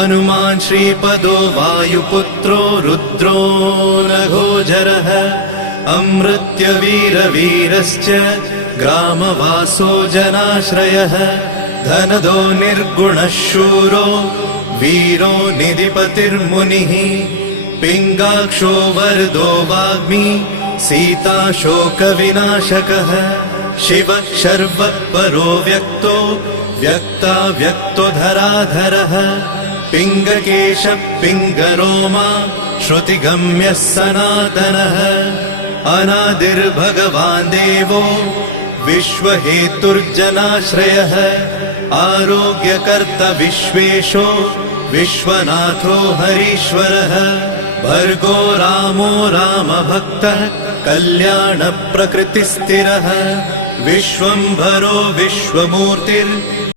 हनुमान् श्रीपदो वायुपुत्रो रुद्रो नघोजरः अमृत्यवीरवीरश्च ग्रामवासो जनाश्रयः धनदो निर्गुणः शूरो वीरो निधिपतिर्मुनिः पिङ्गाक्षो वरदो वाग्मी सीताशोकविनाशकः शिवः शर्वपरो व्यक्तो व्यक्ताव्यक्तो धराधरः पिङ्गकेशः पिङ्गरोमा श्रुतिगम्यः सनातनः अनादिर्भगवान् देवो विश्वहेतुर्जनाश्रयः आरोग्यकर्ता विश्वेशो विश्वनाथो हरीश्वरः भर्गो रामो रामभक्तः कल्याणप्रकृतिस्थिरः विश्वम्भरो विश्वमूर्तिर्